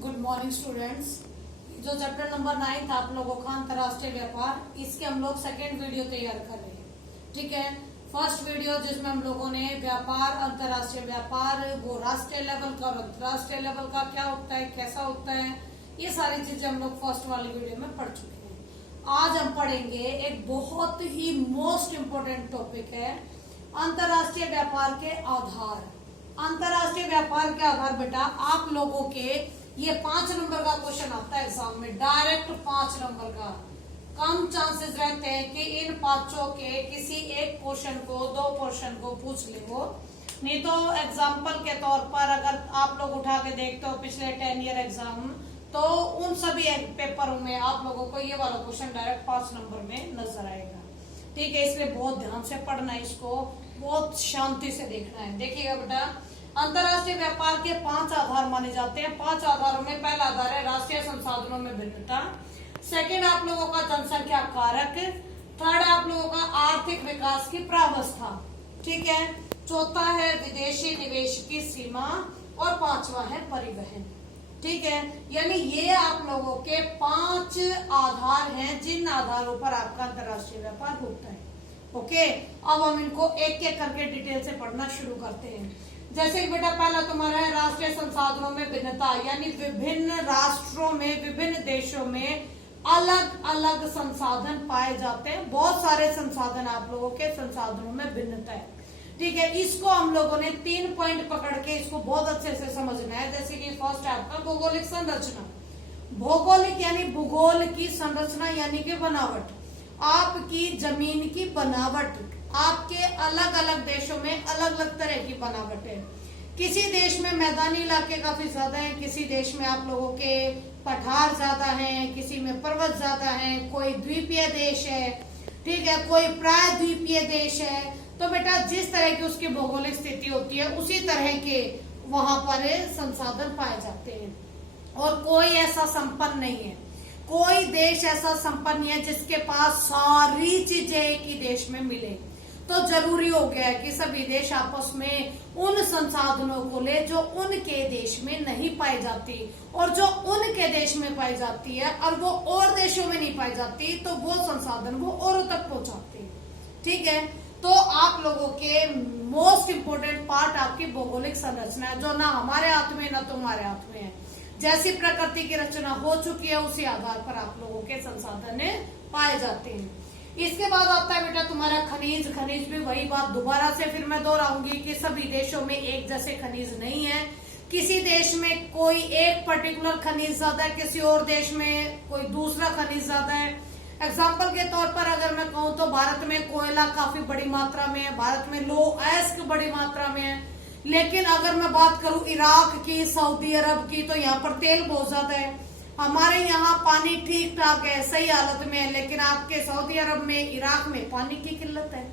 Good morning students. जो chapter number 9 आप लोगों का अंतर्राष्ट्रीय व्यापार, इसके हम लोग सेकेंड वीडियो तैयार कर रहे हैं। ठीक है, फर्स्ट वीडियो जिसमें हम लोगों ने व्यापार, अंतर्राष्ट्रीय व्यापार, वो राष्ट्रीय लेवल का और अंतर्राष्ट्रीय लेवल का क्या होता है, कैसा होता है, ये सारी चीजें हम लोग फर्स्ट वाली वीडियो में पढ़ चुके हैं। आज हम पढ़ेंगे एक बहुत ही मोस्ट इम्पोर्टेंट टॉपिक है, अंतर्राष्ट्रीय व्यापार के आधार। अंतर्राष्ट्रीय व्यापार के आधार बेटा आप लोगों के ये 5 नंबर का क्वेश्चन आता है एग्जाम में, डायरेक्ट 5 नंबर का। कम चांसेस रहते हैं कि इन पांचों के किसी एक पोर्शन को, 2 पोर्शन को पूछ ले वो, नहीं तो एग्जाम्पल के तौर पर अगर आप लोग उठा के देखते हो पिछले 10 ईयर एग्जाम, तो उन सभी पेपरों में आप लोगों को ये वाला क्वेश्चन डायरेक्ट 5 नंबर में नजर आएगा। ठीक है, इसलिए बहुत ध्यान से पढ़ना है, इसको बहुत शांति से देखना है। देखिएगा बेटा, अंतर्राष्ट्रीय व्यापार के 5 आधार माने जाते हैं। 5 आधारों में पहला आधार है राष्ट्रीय संसाधनों में भिन्नता, सेकंड आप लोगों का जनसंख्या कारक, थर्ड आप लोगों का आर्थिक विकास की प्रावस्था, ठीक है, चौथा है विदेशी निवेश की सीमा और 5वां है परिवहन। ठीक है, यानी ये आप लोगों के 5 आधार हैं जिन आधारों पर आपका अंतर्राष्ट्रीय व्यापार होता है। ओके, अब हम इनको एक एक करके डिटेल से पढ़ना शुरू करते हैं। जैसे कि बेटा पहला तुम्हारा है राष्ट्रीय संसाधनों में भिन्नता, यानी विभिन्न राष्ट्रों में, विभिन्न देशों में अलग अलग संसाधन पाए जाते हैं। बहुत सारे संसाधन आप लोगों के संसाधनों में भिन्नता है। ठीक है, इसको हम लोगों ने 3 पॉइंट पकड़ के इसको बहुत अच्छे से समझना है। जैसे कि फर्स्ट है आपका भौगोलिक संरचना। भौगोलिक यानी भूगोल की संरचना यानी कि बनावट, आपकी जमीन की बनावट। आपके अलग अलग देशों में अलग अलग तरह की बनावट है। किसी देश में मैदानी इलाके काफी ज्यादा हैं, किसी देश में आप लोगों के पठार ज्यादा हैं, किसी में पर्वत ज्यादा हैं, कोई द्वीपीय देश है, ठीक है, कोई प्राय द्वीपीय देश है। तो बेटा जिस तरह की उसकी भौगोलिक स्थिति होती है उसी तरह के वहां पर संसाधन पाए जाते हैं। और कोई ऐसा संपन्न नहीं है, कोई देश ऐसा संपन्न है जिसके पास सारी चीजें एक ही देश में मिले। तो जरूरी हो गया है कि सभी देश आपस में उन संसाधनों को ले जो उनके देश में नहीं पाई जाती, और जो उनके देश में पाई जाती है और वो और देशों में नहीं पाई जाती, तो वो संसाधन वो औरों तक पहुंचाते हैं। ठीक है, तो आप लोगों के मोस्ट इम्पोर्टेंट पार्ट आपकी भौगोलिक संरचना है, जो ना हमारे हाथ में ना तुम्हारे हाथ में है। जैसी प्रकृति की रचना हो चुकी है उसी आधार पर आप लोगों के संसाधन पाए जाते हैं। इसके बाद आता है बेटा तुम्हारा खनिज। खनिज भी वही बात दोबारा से फिर मैं दोहराऊंगी कि सभी देशों में एक जैसे खनिज नहीं है। किसी देश में कोई एक पर्टिकुलर खनिज ज्यादा है, किसी और देश में कोई दूसरा खनिज ज्यादा है। एग्जाम्पल के तौर पर अगर मैं कहूँ तो भारत में कोयला काफी बड़ी मात्रा में है, भारत में लोह अयस्क बड़ी मात्रा में है। लेकिन अगर मैं बात करूं इराक की, सऊदी अरब की, तो यहाँ पर तेल बहुत ज्यादा है। हमारे यहाँ पानी ठीक ठाक है, सही हालत में है, लेकिन आपके सऊदी अरब में, इराक में पानी की किल्लत है।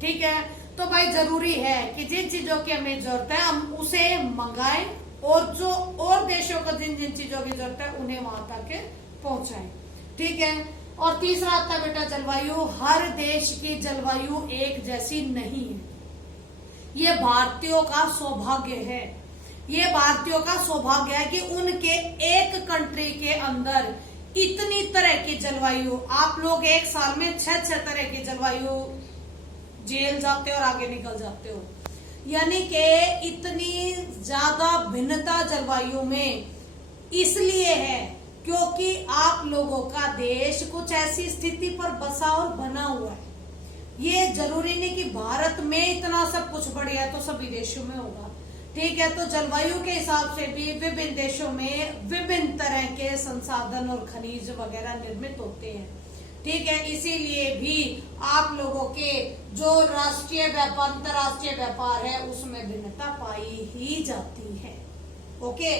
ठीक है, तो भाई जरूरी है कि जिन चीजों की हमें जरूरत है हम उसे मंगाएं, और जो और देशों को जिन जिन चीजों की जरूरत है उन्हें वहां तक पहुंचाएं। ठीक है, और तीसरा आता है बेटा जलवायु। हर देश की जलवायु एक जैसी नहीं है। ये भारतीयों का सौभाग्य है, ये भारतीयों का सौभाग्य है कि उनके एक कंट्री के अंदर इतनी तरह की जलवायु, आप लोग एक साल में 6 तरह की जलवायु झेल जाते हो और आगे निकल जाते हो। यानी कि इतनी ज्यादा भिन्नता जलवायु में इसलिए है क्योंकि आप लोगों का देश कुछ ऐसी स्थिति पर बसा और बना हुआ है। ये जरूरी नहीं कि भारत में इतना सब कुछ बढ़िया है तो सभी देशों में होगा। ठीक है, तो जलवायु के हिसाब से भी विभिन्न देशों में विभिन्न तरह के संसाधन और खनिज वगैरह निर्मित होते हैं। ठीक है, इसीलिए भी आप लोगों के जो राष्ट्रीय व्यापार, अंतर्राष्ट्रीय व्यापार है उसमें भिन्नता पाई ही जाती है। ओके,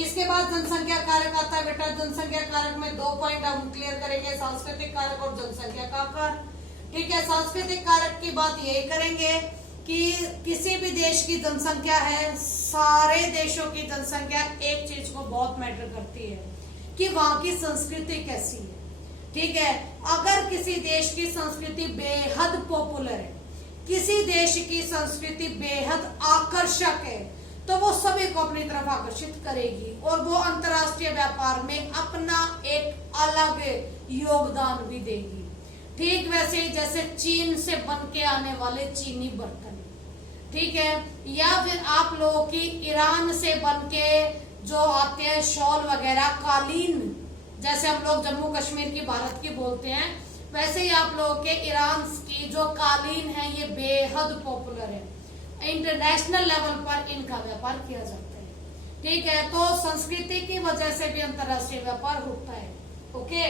इसके बाद जनसंख्या कारक आता है बेटा। जनसंख्या कारक में 2 पॉइंट हम क्लियर करेंगे, सांस्कृतिक कारक और जनसंख्या का आकार। ठीक है, सांस्कृतिक कारक की बात यही करेंगे कि किसी भी देश की जनसंख्या है, सारे देशों की जनसंख्या एक चीज को बहुत मैटर करती है कि वहां की संस्कृति कैसी है। ठीक है, अगर किसी देश की संस्कृति बेहद पॉपुलर है, किसी देश की संस्कृति बेहद आकर्षक है, तो वो सभी को अपनी तरफ आकर्षित करेगी और वो अंतर्राष्ट्रीय व्यापार में अपना एक अलग योगदान भी देगी। ठीक वैसे ही जैसे चीन से बन के आने वाले चीनी बर्तन, ठीक है, या फिर आप लोगों की ईरान से बन के जो आते हैं शॉल वगैरह, कालीन, जैसे हम लोग जम्मू कश्मीर की भारत की बोलते हैं, वैसे ही आप लोगों के ईरान की जो कालीन है ये बेहद पॉपुलर है। इंटरनेशनल लेवल पर इनका व्यापार किया जाता है। ठीक है, तो संस्कृति की वजह से भी अंतर्राष्ट्रीय व्यापार होता है। ओके,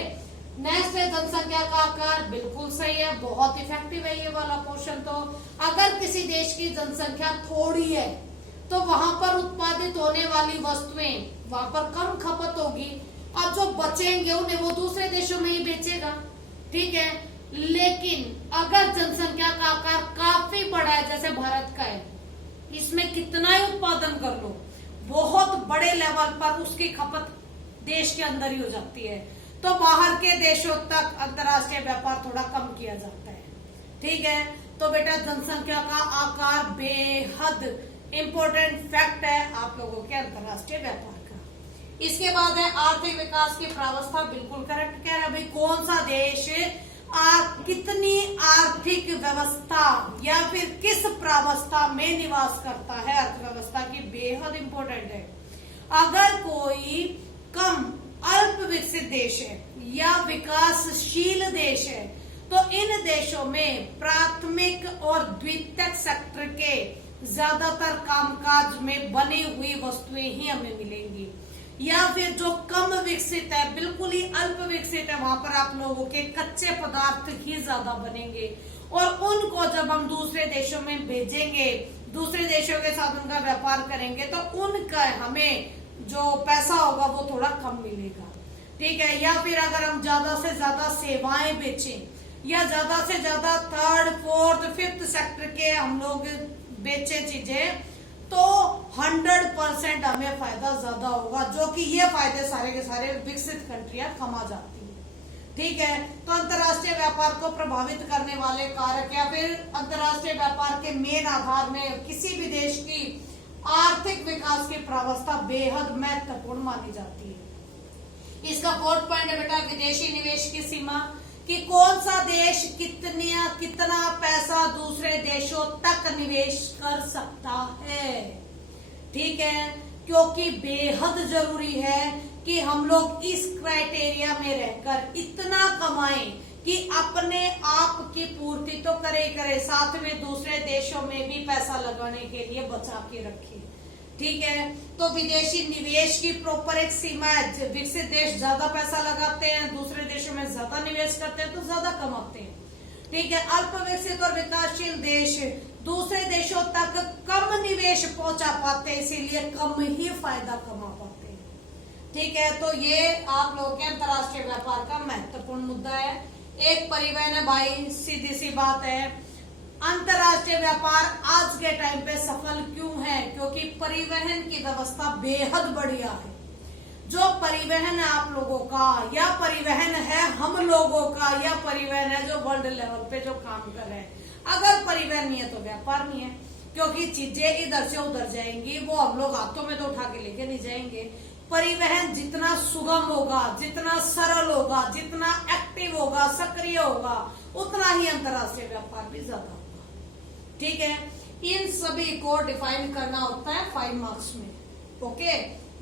नेक्स्ट है जनसंख्या का आकार। बिल्कुल सही है, बहुत इफेक्टिव है ये वाला क्वेश्चन। तो अगर किसी देश की जनसंख्या थोड़ी है तो वहां पर उत्पादित होने वाली वस्तुएं वहां पर कम खपत होगी। अब जो बचेंगे उन्हें वो दूसरे देशों में ही बेचेगा। ठीक है, लेकिन अगर जनसंख्या का आकार काफी बड़ा है जैसे भारत का है, इसमें कितना ही उत्पादन कर लो, बहुत बड़े लेवल पर उसकी खपत देश के अंदर ही हो जाती है, तो बाहर के देशों तक अंतर्राष्ट्रीय व्यापार थोड़ा कम किया जाता है। ठीक है, तो बेटा जनसंख्या का आकार बेहद इंपॉर्टेंट फैक्ट है आप लोगों के अंतर्राष्ट्रीय व्यापार का। इसके बाद है आर्थिक विकास की प्रावस्था। बिल्कुल करेक्ट कह रहे हैं भाई, कौन सा देश कितनी आर्थिक व्यवस्था या फिर किस प्रावस्था में निवास करता है, अर्थव्यवस्था की बेहद इंपॉर्टेंट है। अगर कोई कम अल्प विकसित देश है या विकासशील देश है तो इन देशों में प्राथमिक और द्वितीयक सेक्टर के ज्यादातर कामकाज में बनी हुई वस्तुएं ही हमें मिलेंगी। या फिर जो कम विकसित है, बिल्कुल ही अल्प विकसित है, वहां पर आप लोगों के कच्चे पदार्थ ही ज्यादा बनेंगे और उनको जब हम दूसरे देशों में भेजेंगे, दूसरे देशों के साथ उनका व्यापार करेंगे तो उनका हमें जो पैसा होगा वो थोड़ा कम मिलेगा। ठीक है, या फिर अगर हम ज्यादा से ज्यादा सेवाएं बेचें या ज्यादा से ज्यादा थर्ड फोर्थ फिफ्थ सेक्टर के हम लोग बेचें चीजें तो 100% हमें फायदा ज्यादा होगा, जो कि ये फायदे सारे के सारे विकसित कंट्रियां कमा जाती है। ठीक है, तो अंतर्राष्ट्रीय व्यापार को प्रभावित करने वाले कारक या फिर अंतर्राष्ट्रीय व्यापार के मेन आधार में किसी भी देश की आर्थिक विकास की प्रावस्था बेहद महत्वपूर्ण मानी जाती है। इसका फोर्थ पॉइंट है बेटा विदेशी निवेश की सीमा, कि कौन सा देश कितना पैसा दूसरे देशों तक निवेश कर सकता है। ठीक है, क्योंकि बेहद जरूरी है कि हम लोग इस क्राइटेरिया में रहकर इतना कमाएं कि अपने आप की पूर्ति तो करे साथ में दूसरे देशों में भी पैसा लगाने के लिए बचा के रखे। ठीक है, तो विदेशी निवेश की प्रॉपर एक सीमा है। विकसित देश ज्यादा पैसा लगाते हैं, दूसरे देशों में ज्यादा निवेश करते हैं तो ज्यादा कमाते हैं। ठीक है, अल्प विकसित और विकासशील देश दूसरे देशों तक कम निवेश पहुंचा पाते हैं, इसीलिए कम ही फायदा कमा पाते हैं। ठीक है, तो ये आप लोगों के अंतर्राष्ट्रीय व्यापार का महत्वपूर्ण मुद्दा है। एक परिवहन है भाई, सीधी सी बात है, अंतर्राष्ट्रीय व्यापार आज के टाइम पे सफल क्यों है? क्योंकि परिवहन की व्यवस्था बेहद बढ़िया है। जो परिवहन है आप लोगों का, या परिवहन है हम लोगों का, या परिवहन है जो वर्ल्ड लेवल पे जो काम कर रहे हैं, अगर परिवहन नहीं है तो व्यापार नहीं है, क्योंकि चीजें इधर से उधर जाएंगी, वो हम लोग हाथों में तो उठा के लेके नहीं जाएंगे। परिवहन जितना सुगम होगा, जितना सरल होगा, जितना एक्टिव होगा, सक्रिय होगा, उतना ही अंतर्राष्ट्रीय व्यापार भी ज्यादा होगा। ठीक है, इन सभी को डिफाइन करना होता है 5 मार्क्स में। ओके,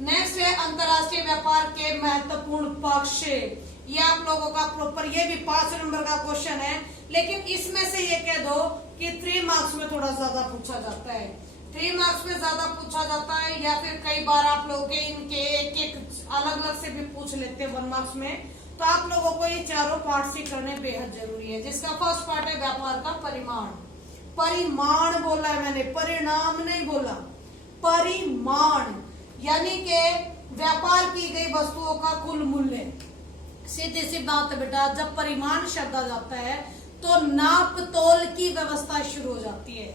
नेक्स्ट है अंतर्राष्ट्रीय व्यापार के महत्वपूर्ण पक्ष। ये आप लोगों का प्रॉपर, ये भी 5 नंबर का क्वेश्चन है, लेकिन इसमें से ये कह दो कि 3 मार्क्स में थोड़ा ज्यादा पूछा जाता है। 3 मार्क्स में ज्यादा पूछा जाता है, या फिर कई बार आप लोगों के इनके एक अलग अलग से भी पूछ लेते हैं 1 मार्क्स में। तो आप लोगों को ये चारों पार्ट ही करने बेहद जरूरी है। जिसका फर्स्ट पार्ट है व्यापार का परिमाण। परिमाण बोला है मैंने, परिणाम नहीं बोला, परिमाण, यानी कि व्यापार की गई वस्तुओं का कुल मूल्य। सीधी सी बात है बेटा, जब परिमाण शब्द आ जाता है तो नाप तोल की व्यवस्था शुरू हो जाती है।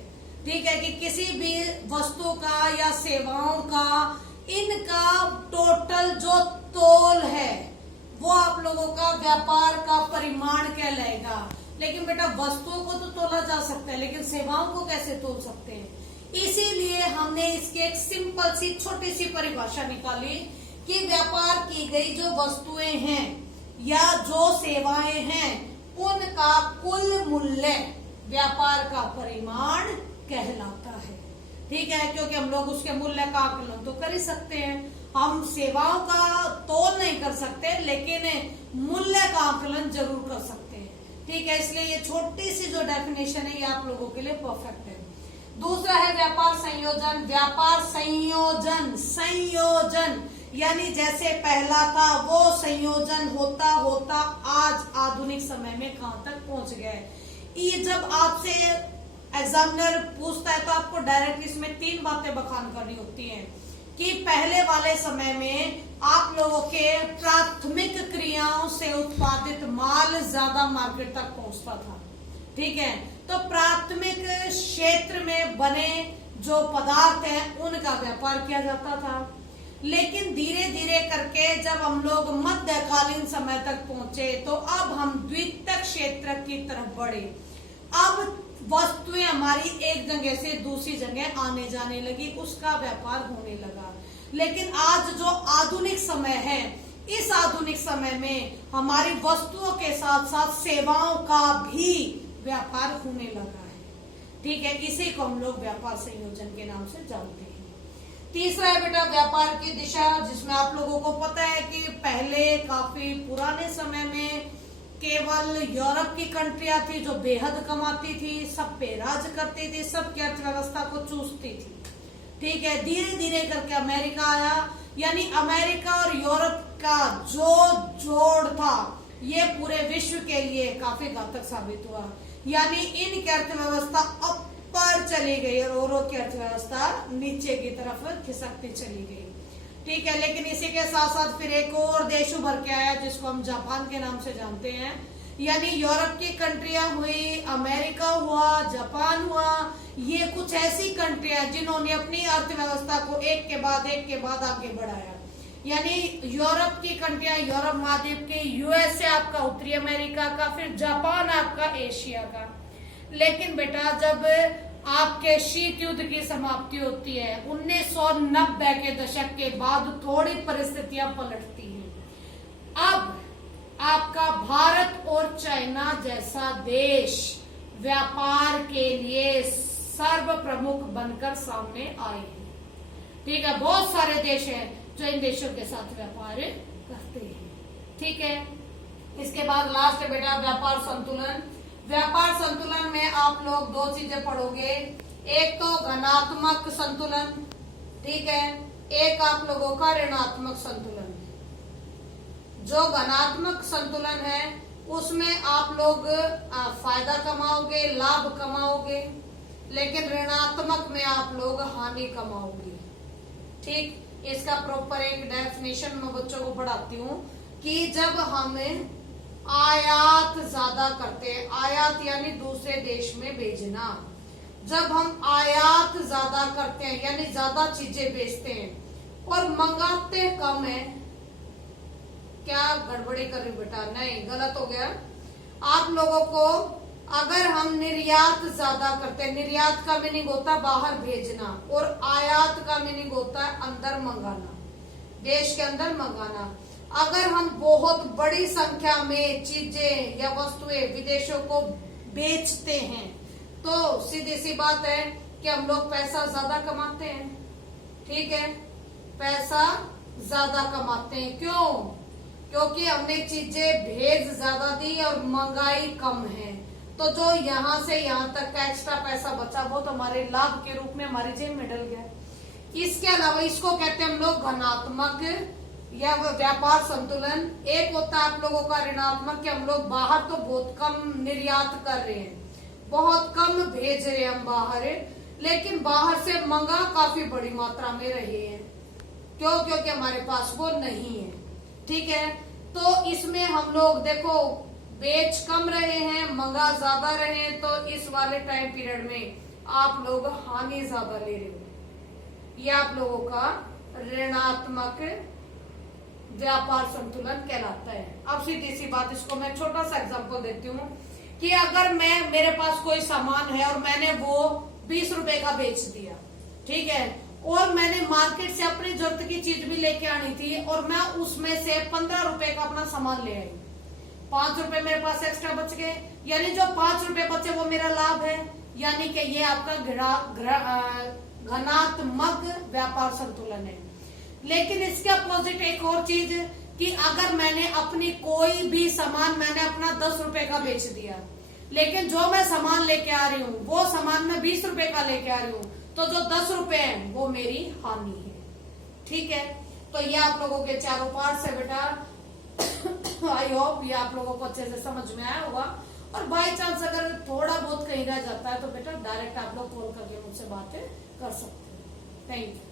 ठीक है, कि किसी भी वस्तु का या सेवाओं का इनका टोटल जो तोल है वो आप लोगों का व्यापार का परिमाण कहलाएगा। लेकिन बेटा वस्तुओं को तो तोला जा सकता है, लेकिन सेवाओं को कैसे तोल सकते हैं? इसीलिए हमने इसकी एक सिंपल सी छोटी सी परिभाषा निकाली कि व्यापार की गई जो वस्तुएं हैं या जो सेवाएं हैं उनका कुल मूल्य व्यापार का परिमाण कहलाता है। ठीक है, क्योंकि हम लोग उसके मूल्य का आकलन तो कर ही सकते हैं, हम सेवाओं का तोल नहीं कर सकते लेकिन मूल्य का आकलन जरूर कर सकते हैं। ठीक है, इसलिए ये छोटी सी जो डेफिनेशन है ये आप लोगों के लिए परफेक्ट है। दूसरा है व्यापार संयोजन। व्यापार संयोजन, संयोजन यानी जैसे पहला था वो संयोजन होता होता आज आधुनिक समय में कहां तक पहुंच गया है। ये जब आपसे एग्जामिनर पूछता है तो आपको डायरेक्ट इसमें 3 बातें बखान करनी होती हैं कि पहले वाले समय में आप लोगों के प्राथमिक क्रियाओं से उत्पादित माल ज्यादा मार्केट तक पहुंचता था। ठीक है, तो प्राथमिक क्षेत्र में बने जो पदार्थ हैं उनका व्यापार किया जाता था। लेकिन धीरे धीरे करके जब हम लोग मध्यकालीन समय तक पहुंचे तो अब हम द्वितीयक क्षेत्र की तरफ बढ़े। अब वस्तुएं हमारी एक जगह से दूसरी जगह आने जाने लगी, उसका व्यापार होने लगा। लेकिन आज जो आधुनिक समय है, इस आधुनिक समय में हमारी वस्तुओं के साथ साथ सेवाओं का भी व्यापार होने लगा है। ठीक है, इसी को हम लोग व्यापार संयोजन के नाम से जानते हैं। तीसरा है बेटा व्यापार की दिशा, जिसमें आप लोगों को पता है कि पहले काफी पुराने समय में केवल यूरोप की कंट्रियां थी जो बेहद कमाती थी, सब पे राज करती थी, सबकी अर्थव्यवस्था को चूसती थी। ठीक है, धीरे धीरे करके अमेरिका आया, यानी अमेरिका और यूरोप का जो जोड़ था ये पूरे विश्व के लिए काफी घातक साबित हुआ। यानी इनकी अर्थव्यवस्था ऊपर चली गई और औरों की अर्थव्यवस्था नीचे की तरफ खिसकती चली गई। ठीक है, लेकिन इसी के साथ साथ फिर एक और देश उभर के आया जिसको हम जापान के नाम से जानते हैं। यानी यूरोप की कंट्रियां हुई, अमेरिका हुआ, जापान हुआ, ये कुछ ऐसी कंट्रियां जिन्होंने अपनी अर्थव्यवस्था को एक के बाद आगे बढ़ाया। यानी यूरोप की कंट्रियां यूरोप महाद्वीप के, यूएसए आपका उत्तरी अमेरिका का, फिर जापान आपका एशिया का। लेकिन बेटा जब आपके शीत युद्ध की समाप्ति होती है 1990 के दशक के बाद थोड़ी परिस्थितियां पलटती हैं। अब आपका भारत और चाइना जैसा देश व्यापार के लिए सर्व प्रमुख बनकर सामने आए हैं। ठीक है, बहुत सारे देश हैं जो इन देशों के साथ व्यापार करते हैं। ठीक है, इसके बाद लास्ट है बेटा व्यापार संतुलन। व्यापार संतुलन में आप लोग 2 चीजें पढ़ोगे, एक तो धनात्मक संतुलन, ठीक है, एक आप लोगों का ऋणात्मक संतुलन। जो धनात्मक संतुलन है उसमें आप लोग फायदा कमाओगे, लाभ कमाओगे, लेकिन ऋणात्मक में आप लोग हानि कमाओगे। ठीक, इसका प्रॉपर एक डेफिनेशन मैं बच्चों को पढ़ाती हूँ कि जब हम आयात ज्यादा करते हैं, आयात यानी दूसरे देश में भेजना, जब हम आयात ज्यादा करते हैं यानी ज्यादा चीजें बेचते हैं और मंगाते कम है, क्या गड़बड़ी कर रही बेटा? नहीं, गलत हो गया। आप लोगों को अगर हम निर्यात ज्यादा करते हैं, निर्यात का मीनिंग होता है बाहर भेजना और आयात का मीनिंग होता है अंदर मंगाना, देश के अंदर मंगाना। अगर हम बहुत बड़ी संख्या में चीजें या वस्तुएं विदेशों को बेचते हैं तो सीधी सी बात है कि हम लोग पैसा ज्यादा कमाते हैं। ठीक है, पैसा ज्यादा कमाते हैं। क्यों? क्योंकि हमने चीजें भेज ज्यादा दी और महंगाई कम है, तो जो यहाँ से यहाँ तक का एक्स्ट्रा पैसा बचा वो तो हमारे लाभ के रूप में हमारी जेब में डल गया। इसके अलावा इसको कहते हैं हम लोग धनात्मक या व्यापार संतुलन। एक होता है आप लोगों का ऋणात्मक कि हम लोग बाहर तो बहुत कम निर्यात कर रहे हैं, बहुत कम भेज रहे हैं हम बाहर, लेकिन बाहर से मंगा काफी बड़ी मात्रा में रहे हैं। क्यों? क्योंकि हमारे पास वो नहीं है। ठीक है, तो इसमें हम लोग देखो बेच कम रहे हैं, मंगा ज्यादा रहे हैं, तो इस वाले टाइम पीरियड में आप लोग हानि ज्यादा ले रहे हो। ये आप लोगों का ऋणात्मक व्यापार संतुलन कहलाता है। अब सीधी सी बात, इसको मैं छोटा सा एग्जांपल देती हूँ कि अगर मेरे पास कोई सामान है और मैंने वो 20 रुपए का बेच दिया, ठीक है। और मैंने मार्केट से अपनी जरूरत की चीज भी लेके आनी थी और मैं उसमें से 15 रुपए का अपना सामान ले आई, 5 रुपए मेरे पास एक्स्ट्रा बच गए, यानी जो 5 रुपए बचे वो मेरा लाभ है, यानी कि ये आपका धनात्मक व्यापार संतुलन है। लेकिन इसके अपोजिट एक और चीज कि अगर मैंने अपनी कोई भी सामान मैंने अपना 10 रुपए का बेच दिया, लेकिन जो मैं सामान लेके आ रही हूँ वो सामान मैं 20 रुपए का लेके आ रही हूँ, तो जो 10 रुपए है वो मेरी हानि है, ठीक है। तो ये आप लोगों के चारों पार्ट से बेटा आई होप ये आप लोगों को अच्छे से समझ में आया होगा। और बाई चांस अगर थोड़ा बहुत कहीं रह जाता है तो बेटा डायरेक्ट आप लोग कॉल करके मुझसे बातें कर सकते हैं। Thank you.